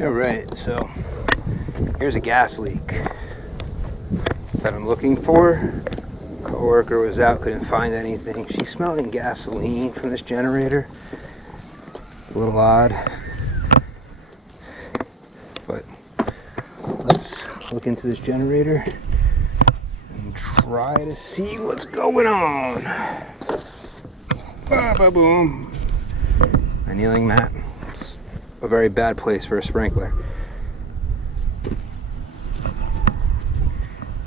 Alright, so here's a gas leak that I'm looking for. Coworker was out, couldn't find anything. She's smelling gasoline from this generator. It's a little odd, but let's look into this generator and try to see what's going on. Ba-ba-boom. Annealing mat. It's a very bad place for a sprinkler.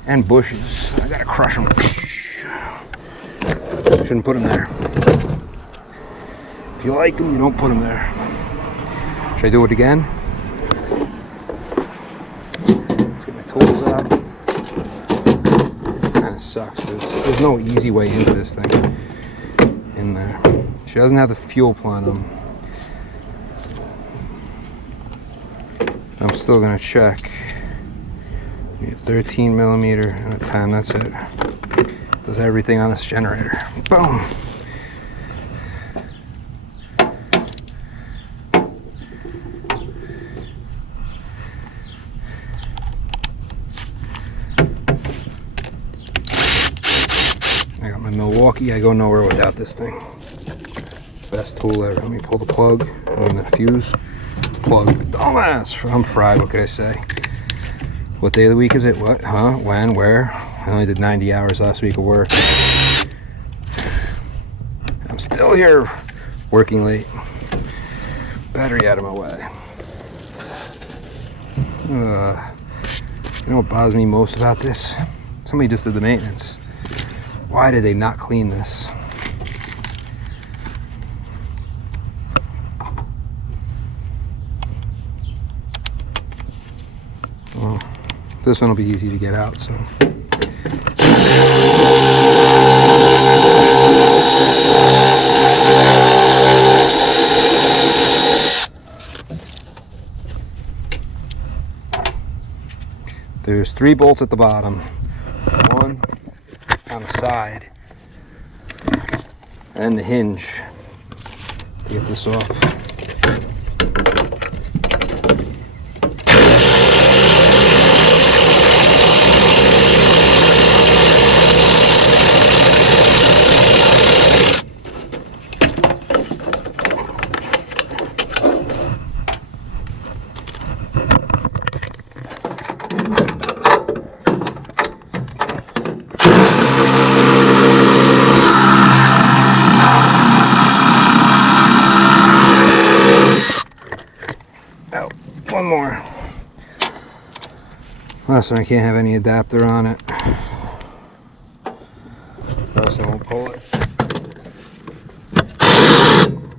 And bushes. I gotta crush them. Shouldn't put them there. If you like them, you don't put them there. Should I do it again? Let's get my tools out. Kind of sucks. There's no easy way into this thing. In there. She doesn't have the fuel plant on. I'm still gonna check. 13 millimeter and a 10, that's it. Does everything on this generator. Boom. I got my Milwaukee. I go nowhere without this thing. Best tool ever. Let me pull the plug. I mean the fuse. Plug. Dumbass. I'm fried. What could I say? What day of the week is it? What? Huh? When? Where? I only did 90 hours last week of work. I'm still here working late. Battery out of my way. You know what bothers me most about this? Somebody just did the maintenance. Why did they not clean this? Well, this one will be easy to get out, so. There's 3 bolts at the bottom, 1 on the side, and the hinge to get this off. One more. Last one, I can't have any adapter on it. Or else I won't pull it.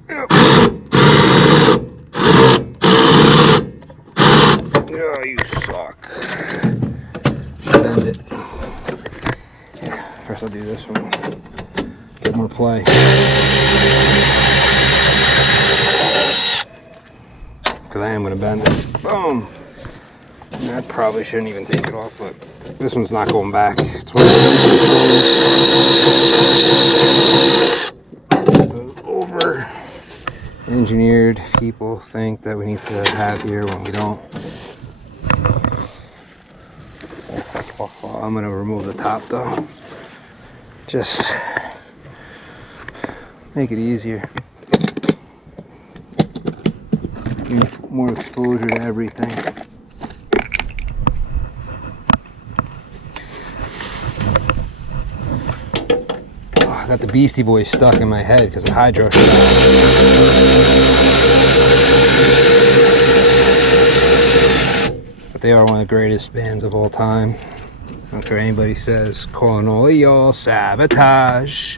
Yep. Oh, you suck. Bend it. Yeah, first I'll do this one. Get more play. Because I am going to bend it. Boom! I probably shouldn't even take it off, but this one's not going back. It's one of those over-engineered people think that we need to have here when we don't. I'm going to remove the top though. Just make it easier. More exposure to everything. Oh, I got the Beastie Boys stuck in my head because of hydro shot. But they are one of the greatest bands of all time. I don't care what anybody says. Calling all y'all sabotage.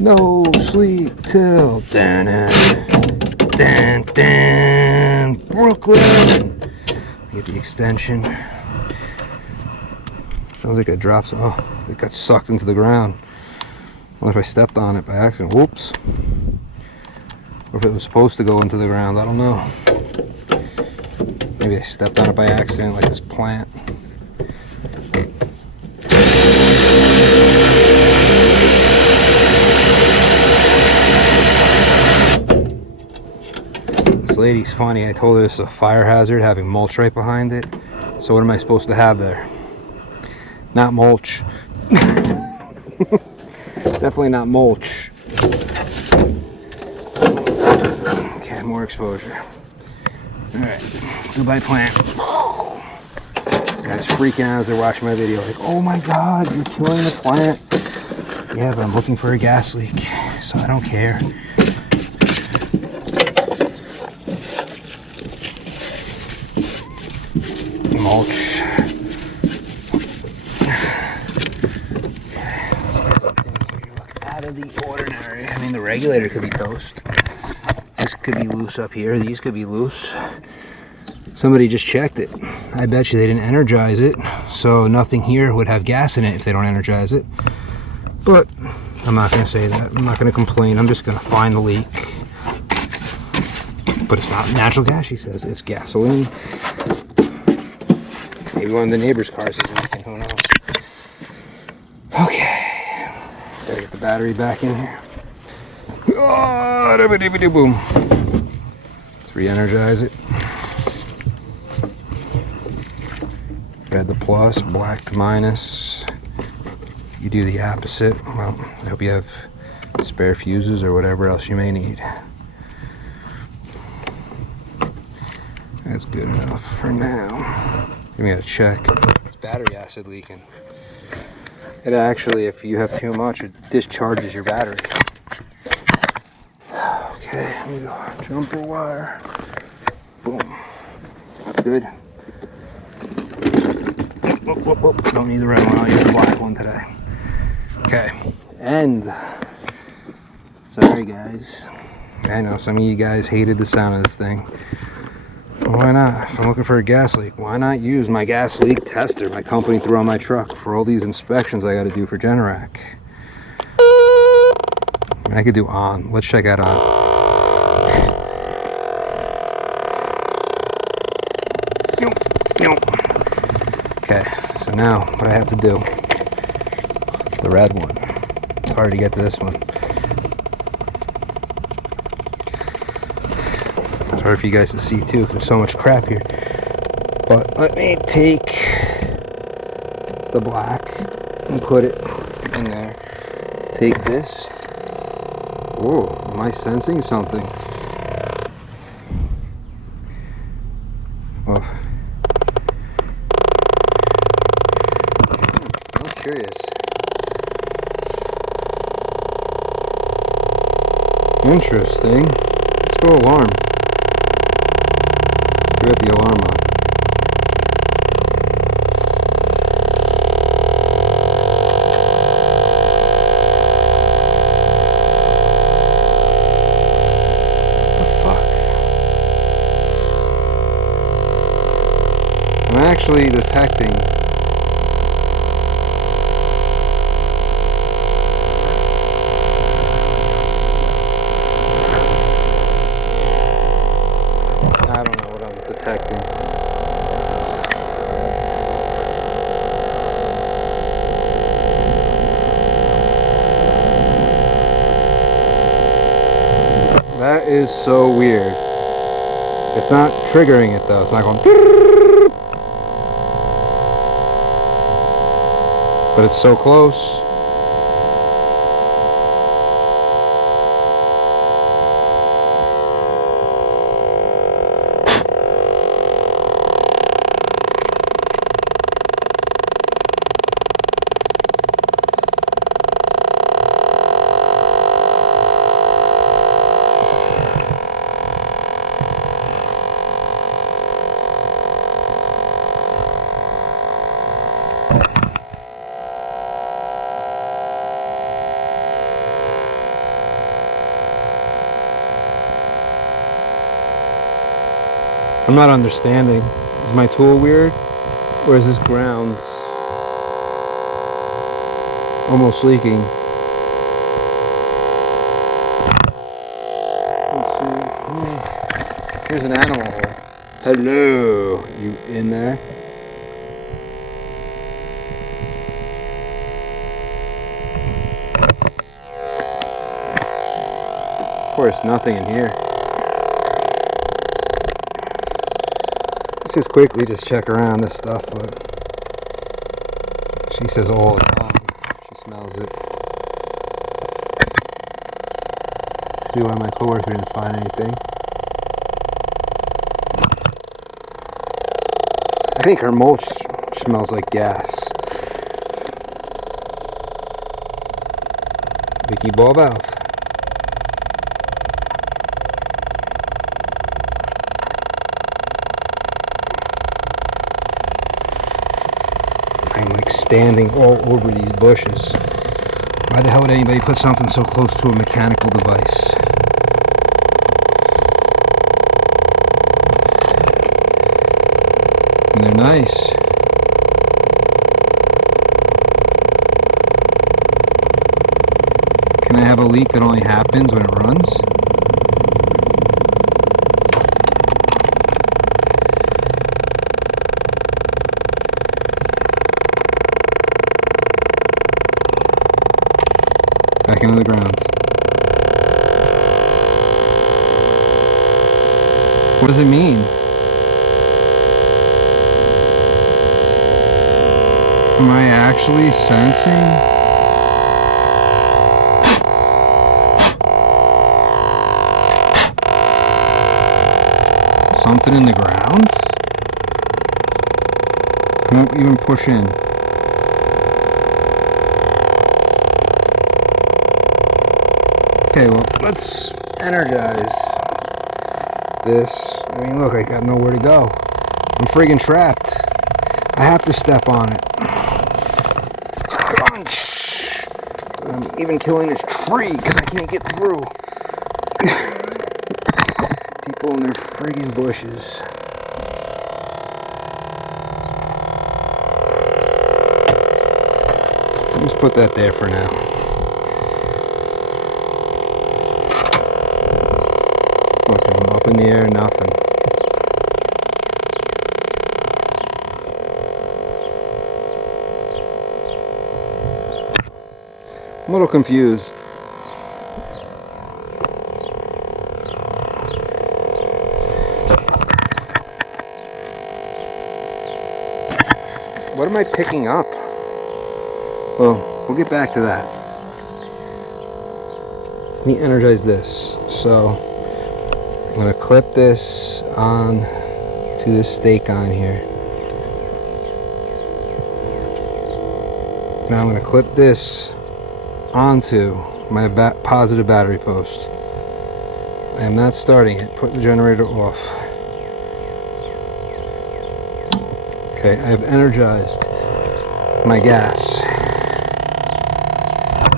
No sleep till dan dan dan Brooklyn. Get the extension. Sounds like it drops. Oh, it got sucked into the ground. I wonder if I stepped on it by accident. Whoops. Or if it was supposed to go into the ground. I don't know. Maybe I stepped on it by accident, like this plant. lady's funny. I told her it's a fire hazard having mulch right behind it. So what am I supposed to have there? Not mulch. Definitely not mulch. Okay, more exposure. Alright, goodbye plant. Guys freaking out as they're watching my video, like, oh my god, you're killing the plant. Yeah, but I'm looking for a gas leak, so I don't care. Mulch. Out of the ordinary. I mean, the regulator could be toast. This could be loose up here. These could be loose. Somebody just checked it. I bet you they didn't energize it, so nothing here would have gas in it if they don't energize it. But I'm not going to say that. I'm not going to complain. I'm just going to find the leak. But it's not natural gas, she says. It's gasoline. Maybe one of the neighbor's cars is leaking. Who knows? Okay. Gotta get the battery back in here. Oh, boom. Let's re-energize it. Red to plus, black to minus. You do the opposite. Well, I hope you have spare fuses or whatever else you may need. That's good enough for now. We gotta check. It's battery acid leaking. It actually, if you have too much, it discharges your battery. Okay, let me go. Jumper wire. Boom. Good. Whoop. Don't need the red one, I'll use the black one today. Okay, and sorry guys. I know some of you guys hated the sound of this thing. Why not? If I'm looking for a gas leak, why not use my gas leak tester my company threw on my truck for all these inspections I got to do for Generac? I could do on. Let's check out on. Okay, so now what I have to do, the red one. It's hard to get to this one. It's hard for you guys to see too, because there's so much crap here. But let me take the black and put it in there. Take this. Oh, am I sensing something? Oh. I'm curious. Interesting. Let's go alarm. We got the alarm on. I'm actually detecting I don't know what I'm detecting. That is so weird. It's not triggering it though. It's not going. But it's so close. I'm not understanding. Is my tool weird? Or is this ground almost leaking? Let's see. Here's an animal hole. Hello, you in there? Of course, nothing in here. Let's just quickly just check around this stuff, but she says all the time she smells it. See why my coworker didn't find anything. I think her mulch smells like gas. Leaky ball valve. I'm like standing all over these bushes. Why the hell would anybody put something so close to a mechanical device? And they're nice. Can I have a leak that only happens when it runs? Back into the ground. What does it mean? Am I actually sensing? Something in the ground? I won't even push in. Okay, well, let's energize this. I mean, look, I got nowhere to go. I'm friggin' trapped. I have to step on it. Crunch! I'm even killing this tree because I can't get through. People in their friggin' bushes. Let's put that there for now. Look, I'm up in the air, nothing. I'm a little confused. What am I picking up? Well, we'll get back to that. Let me energize this. So I'm going to clip this on to this stake on here. Now I'm going to clip this onto my positive battery post. I am not starting it. Put the generator off. Okay, I have energized my gas.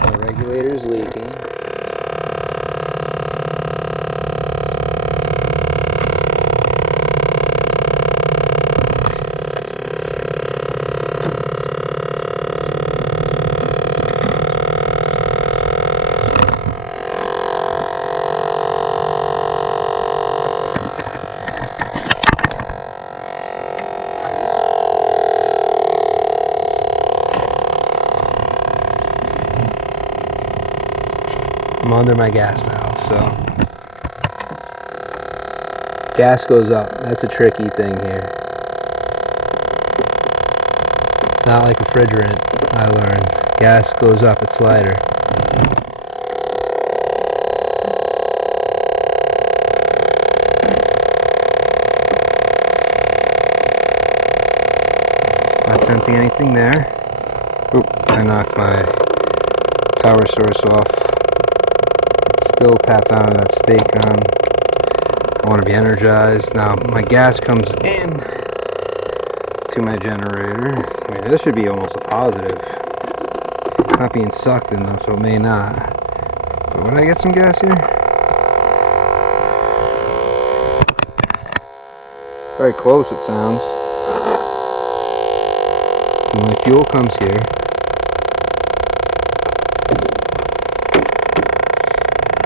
My regulator is leaking. I'm under my gas valve, so gas goes up. That's a tricky thing here. Not like refrigerant, I learned. Gas goes up its slider. Not sensing anything there. Oop, I knocked my power source off. Still tapped on that stake on. I want to be energized. Now my gas comes in to my generator. I mean, this should be almost a positive. It's not being sucked in though, so it may not. But would I get some gas here? Very close it sounds. When my fuel comes here,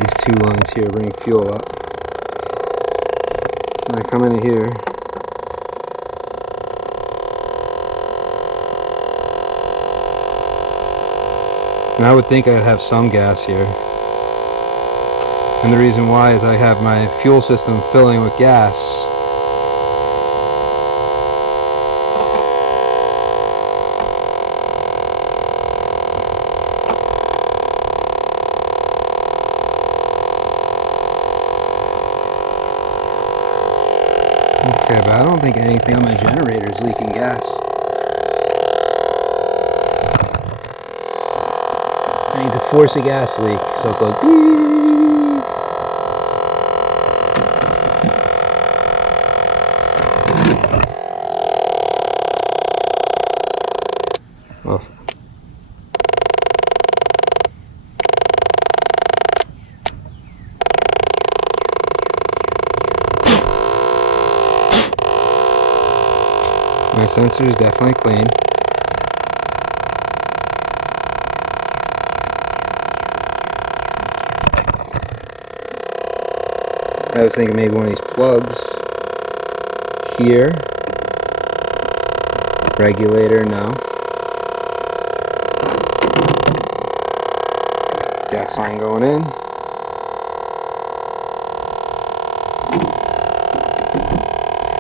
these two lines here bring fuel up. When I come into here, and I would think I'd have some gas here. And the reason why is I have my fuel system filling with gas. Okay, but I don't think anything on my generator is leaking gas. I need to force a gas leak, so it goes beep. Oh. My sensor is definitely clean. I was thinking maybe one of these plugs here. Regulator, no. Gas line going in.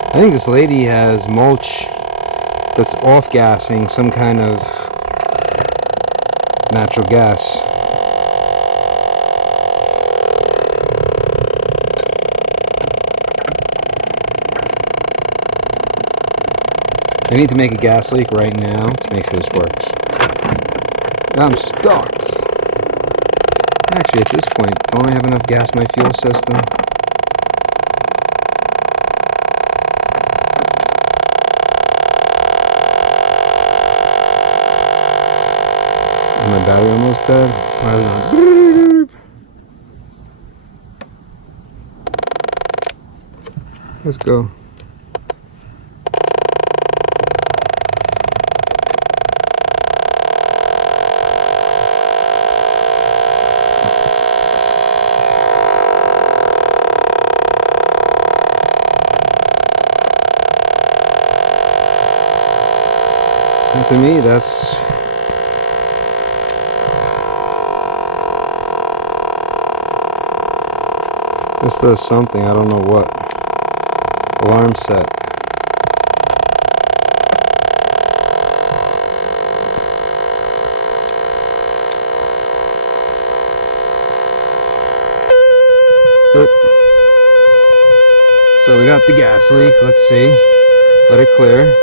I think this lady has mulch that's off gassing some kind of natural gas. I need to make a gas leak right now to make sure this works. I'm stuck. Actually, at this point, don't I have enough gas in my fuel system? Is my battery almost dead? Why is it not? Let's go. And to me, this does something, I don't know what. Alarm set. So we got the gas leak, let's see. Let it clear.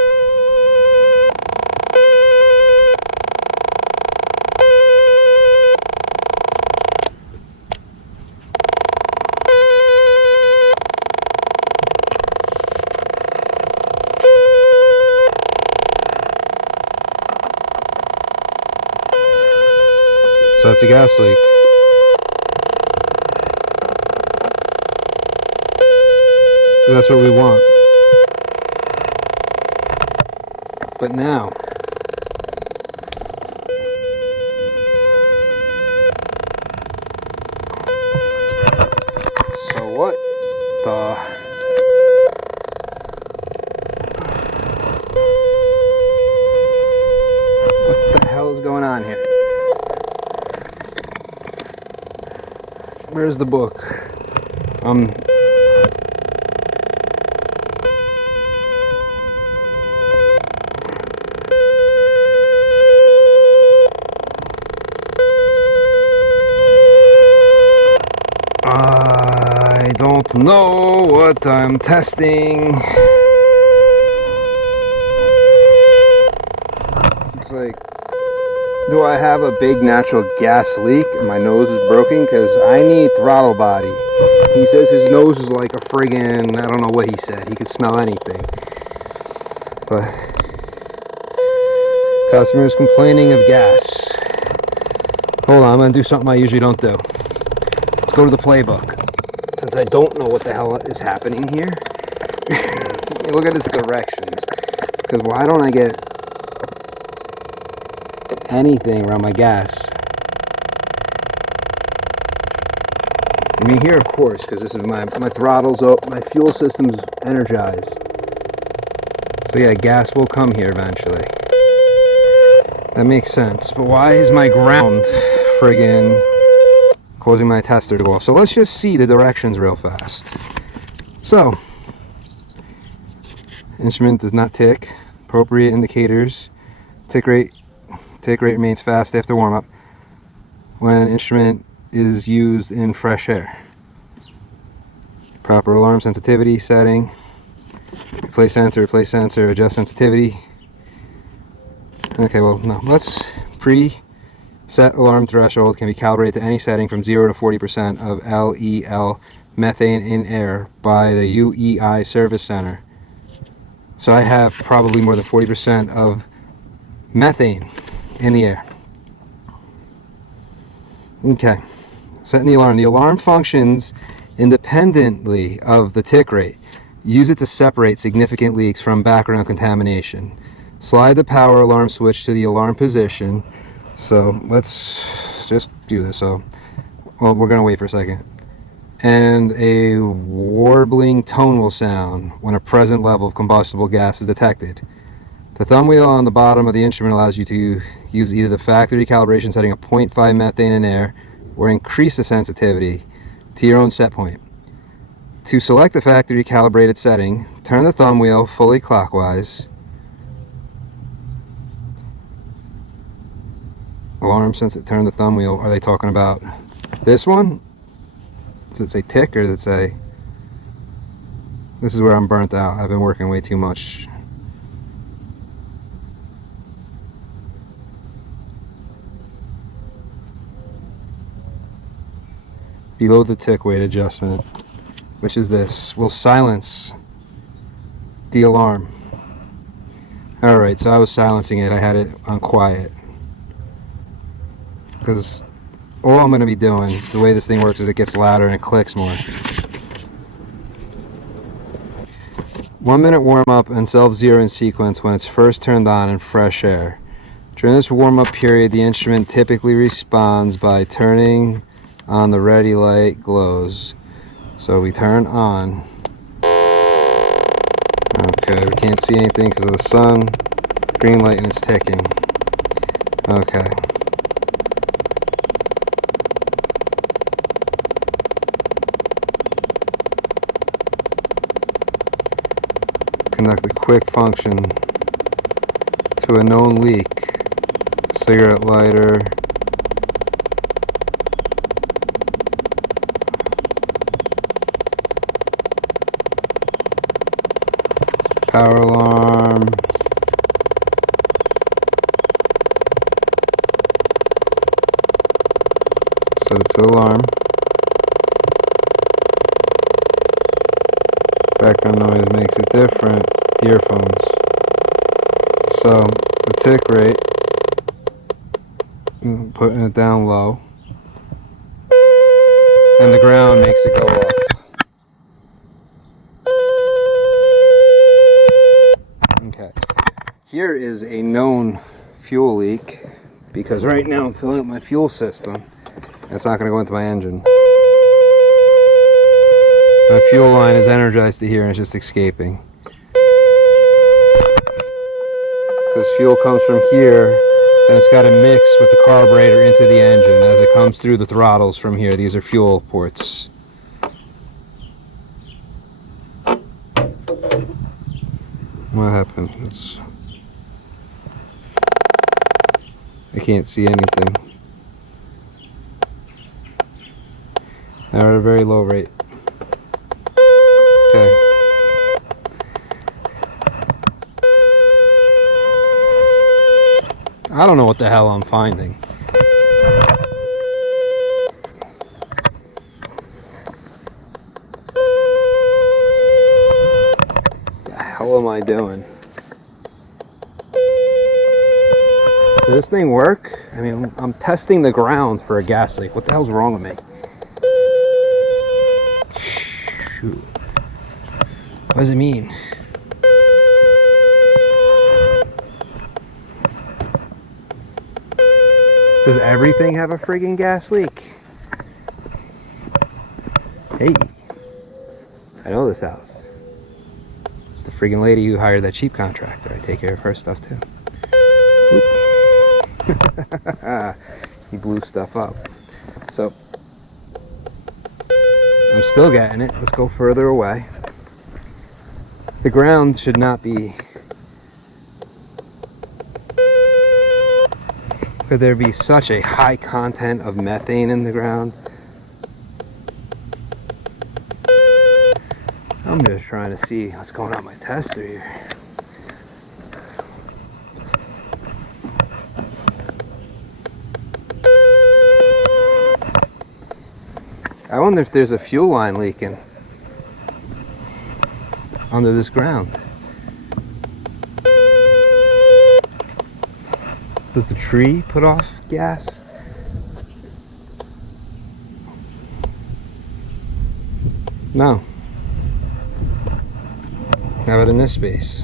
So that's a gas leak. That's what we want. But now, so what the hell is going on here? Where's the book? I don't know what I'm testing. It's like, do I have a big natural gas leak and my nose is broken? Because I need throttle body. He says his nose is like a friggin', I don't know what he said. He could smell anything. But customers complaining of gas. Hold on, I'm going to do something I usually don't do. Let's go to the playbook. Since I don't know what the hell is happening here. Look at his directions. Because why don't I get anything around my gas? I mean, here, of course, because this is my throttle's up, my fuel system's energized. So yeah, gas will come here eventually. That makes sense. But why is my ground friggin' causing my tester to go off? So let's just see the directions real fast. So, instrument does not tick. Appropriate indicators. Tick rate remains fast after warm up when instrument is used in fresh air. Proper alarm sensitivity setting. replace sensor, adjust sensitivity. Okay, well, no, let's preset alarm threshold can be calibrated to any setting from 0 to 40% of LEL methane in air by the UEI Service Center. So I have probably more than 40% of methane in the air. Okay, setting the alarm. The alarm functions independently of the tick rate. Use it to separate significant leaks from background contamination. Slide the power alarm switch to the alarm position. So let's just do this. So, well, we're gonna wait for a second. And a warbling tone will sound when a present level of combustible gas is detected. The thumb wheel on the bottom of the instrument allows you to use either the factory calibration setting of 0.5 methane in air or increase the sensitivity to your own set point. To select the factory calibrated setting, turn the thumb wheel fully clockwise. Alarm sensor, turn the thumb wheel. Are they talking about this one? Does it say tick or does it say... This is where I'm burnt out. I've been working way too much. Below the tick weight adjustment, which is this, will silence the alarm. Alright, so I was silencing it. I had it on quiet. Because all I'm going to be doing, the way this thing works, is it gets louder and it clicks more. 1 minute warm up and self-zero in sequence when it's first turned on in fresh air. During this warm-up period, the instrument typically responds by turning on the ready light glows. So we turn on. Okay, we can't see anything because of the sun. Green light and it's ticking. Okay. Conduct a quick function to a known leak. Cigarette lighter. Power alarm. Set it to alarm. Background noise makes it different. Earphones. So the tick rate, putting it down low, and the ground makes it go up. Okay, here is a known fuel leak because right now I'm filling up my fuel system and it's not going to go into my engine. My fuel line is energized to here and it's just escaping. Because fuel comes from here, then it's got to mix with the carburetor into the engine as it comes through the throttles from here. These are fuel ports. What happened? I can't see anything. Now we're at a very low rate. Okay. I don't know what the hell I'm finding. What the hell am I doing? Does this thing work? I mean, I'm testing the ground for a gas leak. What the hell's wrong with me? Shoot. What does it mean? Does everything have a friggin' gas leak? Hey, I know this house. It's the friggin' lady who hired that cheap contractor. I take care of her stuff too. He blew stuff up. So, I'm still getting it. Let's go further away. The ground should not be... Could there be such a high content of methane in the ground? I'm just trying to see what's going on with my tester here. I wonder if there's a fuel line leaking under this ground. Does the tree put off gas? No. How about in this space?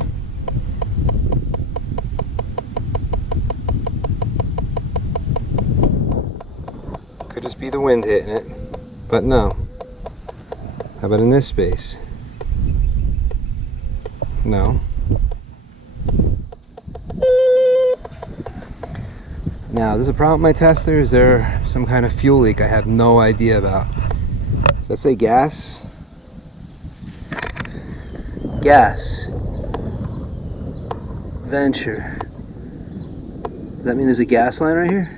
Could just be the wind hitting it, but no. How about in this space? No. Now, there's a problem with my tester. Is there some kind of fuel leak I have no idea about? Does that say gas? Gas. Venture. Does that mean there's a gas line right here?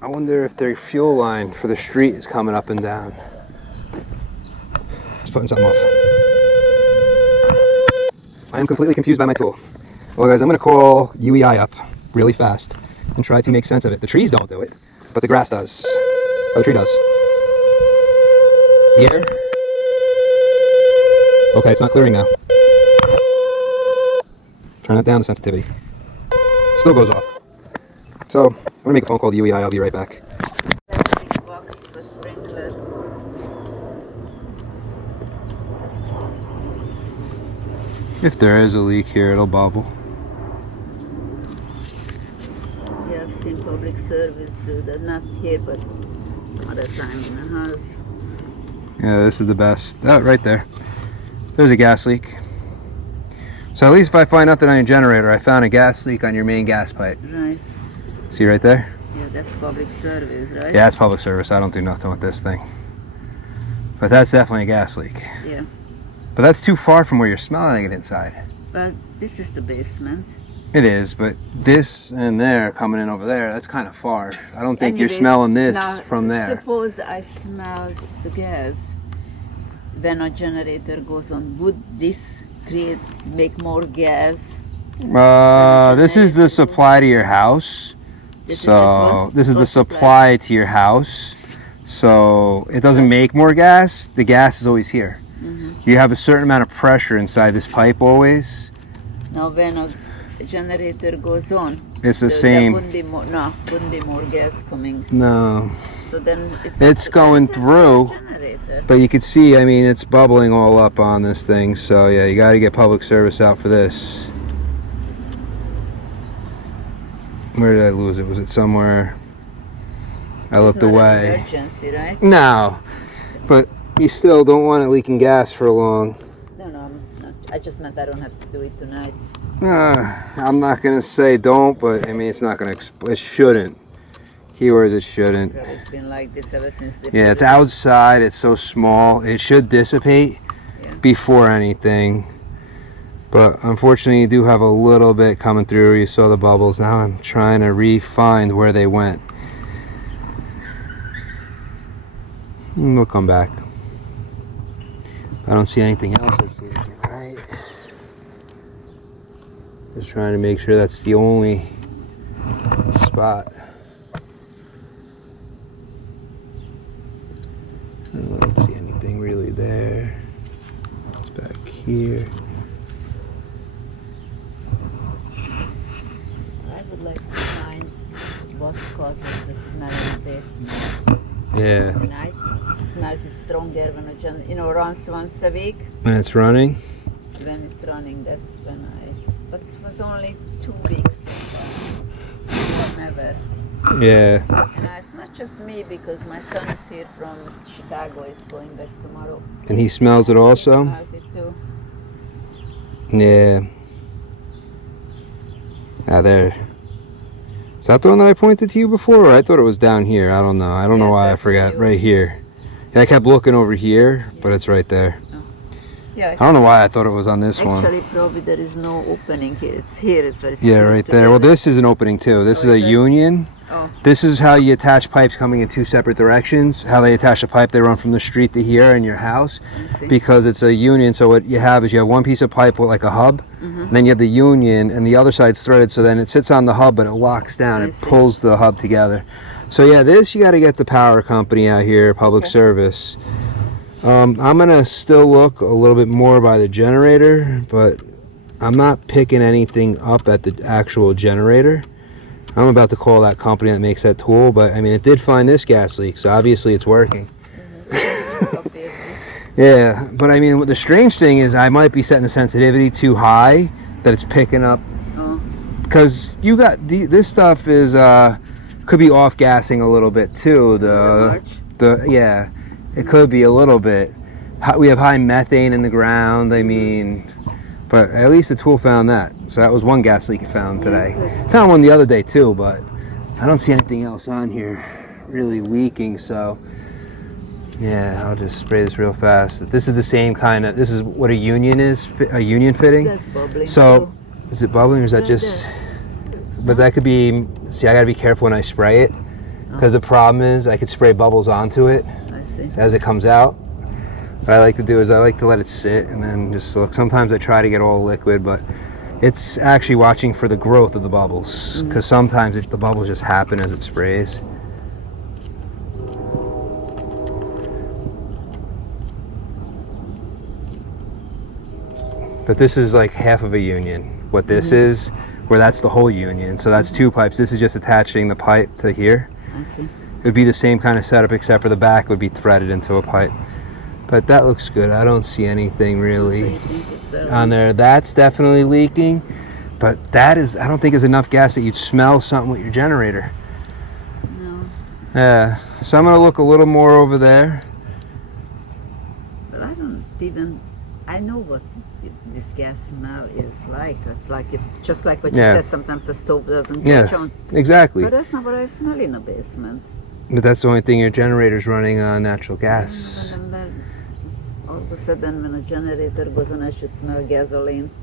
I wonder if their fuel line for the street is coming up and down. It's putting something off. I am completely confused by my tool. Well guys, I'm going to call UEI up really fast and try to make sense of it. The trees don't do it, but the grass does. Oh, the tree does. The air? Okay, it's not clearing now. Turn that down, the sensitivity. Still goes off. So, I'm going to make a phone call to UEI. I'll be right back. If there is a leak here, it'll bubble. Yeah, I've seen public service do that. Not here, but some other time in the house. Yeah, this is the best. Oh, right there. There's a gas leak. So at least if I find nothing on your generator, I found a gas leak on your main gas pipe. Right. See right there? Yeah, that's public service, right? Yeah, it's public service. I don't do nothing with this thing. But that's definitely a gas leak. Yeah. But that's too far from where you're smelling it inside. But this is the basement. It is, but this and there coming in over there, that's kind of far. I don't think you're smelling this from there. Suppose I smelled the gas when a generator goes on. Would this make more gas? This is the supply to your house. This is the supply to your house. So it doesn't make more gas. The gas is always here. You have a certain amount of pressure inside this pipe always. Now when a generator goes on, it's the same. Wouldn't be more gas coming. No. So then it's going through, but you can see, I mean, it's bubbling all up on this thing. So yeah, you got to get public service out for this. Where did I lose it? Was it somewhere? I looked away. An emergency, right? No, but you still don't want it leaking gas for long. No, I'm not. I just meant I don't have to do it tonight. I'm not gonna say don't, but I mean it's not gonna. It shouldn't. Keywords, it shouldn't. Well, it's been like this ever since. Yeah, it's outside. It's so small. It should dissipate before anything. But unfortunately, you do have a little bit coming through. You saw the bubbles. Now I'm trying to re-find where they went. We'll come back. I don't see anything else that's leaking, right? Just trying to make sure that's the only spot. I don't see anything really there. It's back here. I would like to find what causes the smell in the basement. Yeah. When I smell it stronger when it runs once a week. When it's running? When it's running, that's when but it was only 2 weeks from ever. Yeah. And it's not just me because my son is here from Chicago, he's going back tomorrow. And he smells it also? He smells it too. Yeah. Ah, there. Is that the one that I pointed to you before? Or I thought it was down here. I don't know. I don't know why I forgot. Right here. Yeah, I kept looking over here, but it's right there. Yeah. I don't know why I thought it was on this one. Actually, probably there is no opening here. It's here. It's very Yeah, screwed right there. Well, together. this is an opening too. This Oh, is a is it? union. Oh, This is how you attach pipes coming in two separate directions. How they attach a pipe, they run from the street to here in your house, I see. because it's a union. So what you have is you have one piece of pipe with like a hub, and then you have the union, and the other side's threaded. So then it sits on the hub, but it locks down. I It see. pulls the hub together. So yeah, this you got to get the power company out here, public service. I'm gonna still look a little bit more by the generator, but I'm not picking anything up at the actual generator. I'm about to call that company that makes that tool, but I mean, it did find this gas leak, so obviously it's working. Obviously. Yeah, but I mean, the strange thing is I might be setting the sensitivity too high, that it's picking up, Oh, because you got this stuff is could be off gassing a little bit too. Yeah, it could be a little bit. We have high methane in the ground. I mean, but at least the tool found that. So that was one gas leak it found today. Found one the other day too, but I don't see anything else on here really leaking. So yeah, I'll just spray this real fast. This is the same kind of, this is what a union is, a union fitting. that's bubbling. So too. is it bubbling or is that Right just, but that could be, see, I gotta be careful when I spray it, because the problem is I could spray bubbles onto it I see. as it comes out. What I like to do is I like to let it sit and then just look. Sometimes I try to get all liquid, but it's actually watching for the growth of the bubbles, because sometimes the bubbles just happen as it sprays. But this is like half of a union. What this is, where that's the whole union. So that's two pipes. This is just attaching the pipe to here. I see. It would be the same kind of setup, except for the back would be threaded into a pipe. But that looks good. I don't see anything So really you think it's on there. That's definitely leaking, but that is, I don't think is enough gas that you'd smell something with your generator. No, Yeah, so I'm gonna look a little more over there. but I don't even. I know what this gas smell is like. It's like it, just like what Yeah. you said. Sometimes the stove doesn't Yeah. catch on. Exactly. But that's not what I smell in the basement. But that's the only thing, your generator's running on natural gas. And then all of a sudden, when a generator goes on, I should smell gasoline.